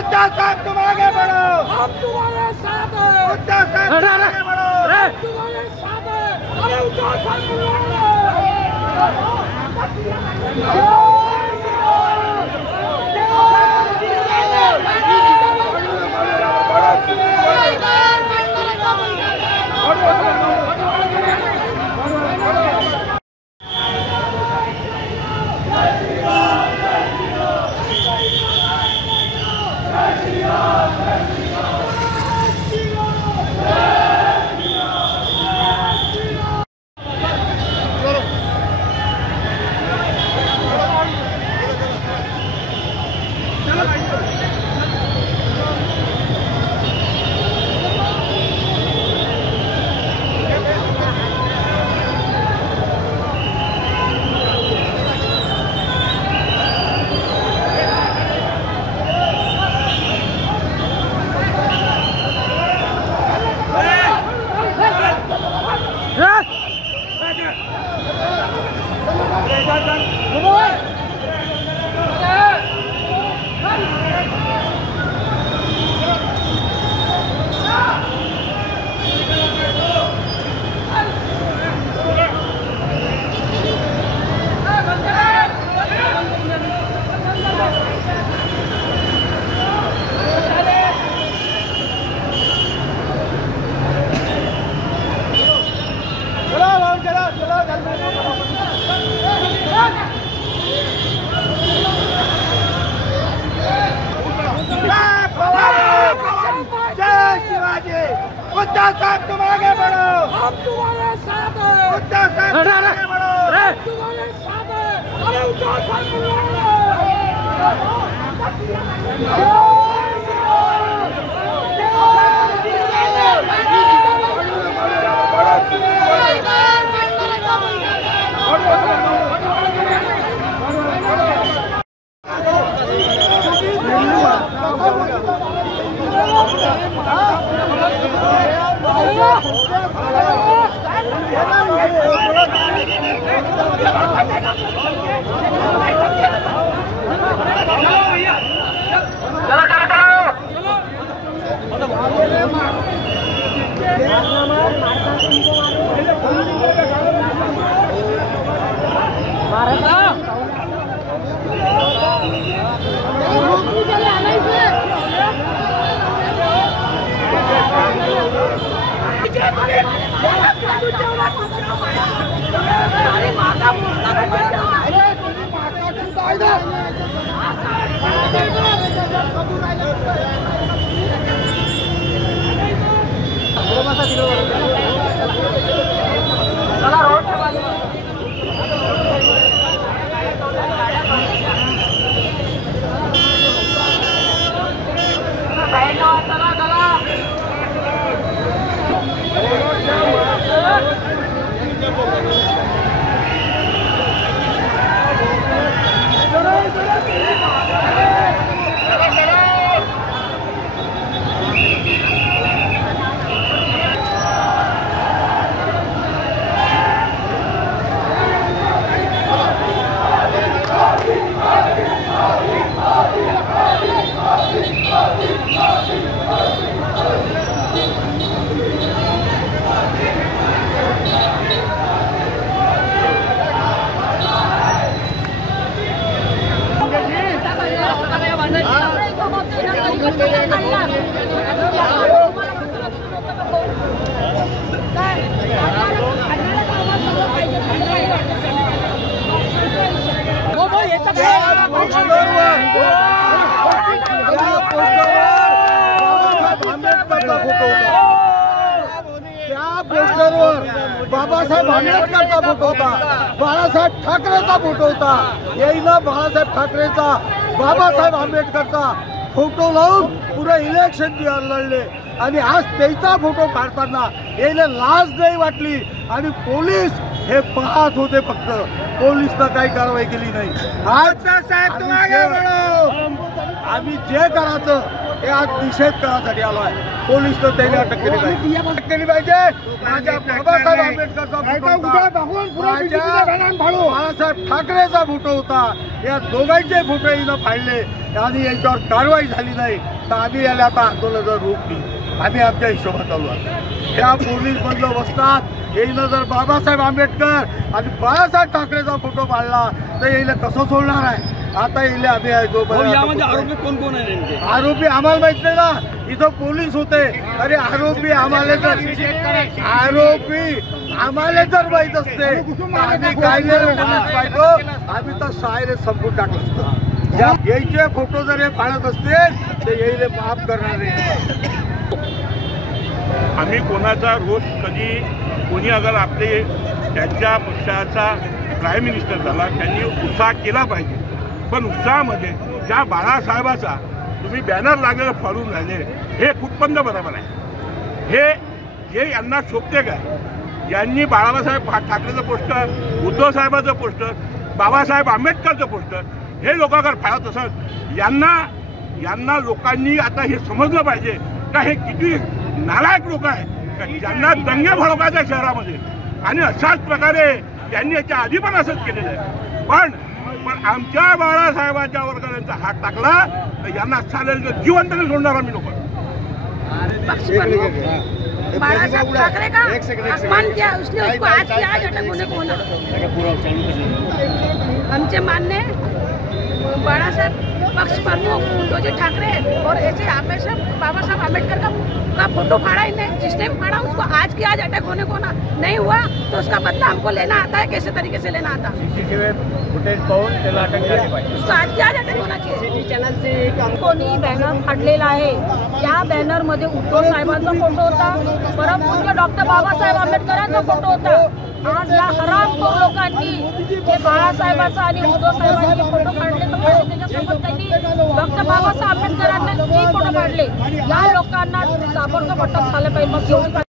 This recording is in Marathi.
उद्धव साहब तुम आगे बढ़ो, हम तुम्हारे साथ हैं। उद्धव साहब तुम आगे बढ़ो, हम तुम्हारे साथ हैं। अरे उद्धव साहब उद्धव साहब तुम आगे बढ़ो, हम तुम्हारे साथ हैं। उद्धव साहब तुम आगे बढ़ो, हम तुम्हारे साथ हैं। अरे उद्धव साहब त्या पोस्टरवर बाबासाहेब आंबेडकरचा फोटो होता, बाळासाहेब ठाकरेचा फोटो होता. येईला बाळासाहेब ठाकरेचा, बाबासाहेब आंबेडकरचा फोटो लावून पुढे इलेक्शन लढले आणि आज त्याचा फोटो काढताना यायला लाज नाही वाटली आणि पोलीस हे पाहत होते. फक्त पोलीसनं काही कारवाई केली नाही. आज साहेब तुम आगे बढ़ो. आम्ही जे करायचं ते आज निषेध करायसाठी आलो आहे. पोलीस तर त्याने अटक केली पाहिजे. माझ्या बाबासाहेब आंबेडकरचा फोटो होता, माझ्या बाळासाहेब ठाकरेचा फोटो होता. या दोघांचे फोटो हिनं फाडले आणि याच्यावर कारवाई झाली नाही तर आम्ही याला आता आंदोलन रोखली. आम्ही आमच्या हिशोबात आलो आहे. त्या पोलीस बंद बसतात येईनं जर बाबासाहेब आंबेडकर आणि बाळासाहेब ठाकरेचा फोटो पाडला तर येईल कसं सोडणार आहे. आता येईल आम्ही यामध्ये आरोपी कोण कोण आहे नेमके? आरोपी आम्हाला माहित नाही ना, इथं पोलीस होते. अरे आरोपी आम्हाला जर माहित असते तर आम्ही काय पाहिजे, आम्ही तर शाळेने संपून टाकलं असतं. यायचे फोटो जर हे पाळत असते तर येईल माफ करणारे. आम्ही कोणाचा रोष कधी कोणी अगर आपले त्यांच्या पक्षाचा प्राईम मिनिस्टर झाला त्यांनी उत्साह केला पाहिजे. पण उत्साहामध्ये ज्या बाळासाहेबाचा तुम्ही बॅनर लागलेलं फाडून राहिले हे कुठपर्यंत बरोबर आहे. हे जे यांना शोभते काय, यांनी बाळासाहेब ठाकरेचं पोस्टर, उद्धव साहेबाचं पोस्टर, बाबासाहेब आंबेडकरचं पोस्टर हे लोकांकडे फाळत असत. यांना लोकांनी आता हे समजलं पाहिजे का हे किती नालायक लोक आहे ज्यांना दंगे भडकायच्या शहरामध्ये. आणि अशाच प्रकारे त्यांनी याच्या आधी पण असंच केलेलं आहे. पण आमच्या बाळासाहेबांच्या वर्गाचा हात टाकला तर यांना चालेल तर जिवंत नाही सोडणार आम्ही लोक. बाळासाहेब ठाकरे का अपमान किया उसने, उसको आज किया आज अटक होने को ना. हमसे मानने बाळा साहब पक्ष प्रमुख उद्धवजी ठाकरे और ऐसे हमेशा बाबा साहब आम्बेडकर का फोटो फाड़ा ही नहीं. जिसने फाड़ा उसको आज की आज अटैक होने को ना नहीं हुआ तो उसका बदला हमको लेना आता है. कैसे तरीके से लेना आता, फुटेज पाहून त्याला अटक झाली पाहिजे. उसको आज की आज अटैक होना चाहिए. चॅनलचे कोणी बॅनर फाडलेला आहे, त्या बॅनर मध्ये उद्धव साहेबांचा फोटो होता, परमपूज्य डॉक्टर बाबासाहेब आंबेडकरांचा फोटो होता. आज या हरामखोर लोकांनी जे बाळासाहेबांचा आणि उद्धव साहेबांचे फोटो काढले तर त्याच्यासोबत त्यांनी डॉक्टर बाबासाहेब आंबेडकरांचे फोटो काढले. या लोकांना ताबडतोब अटक झालं पाहिजे.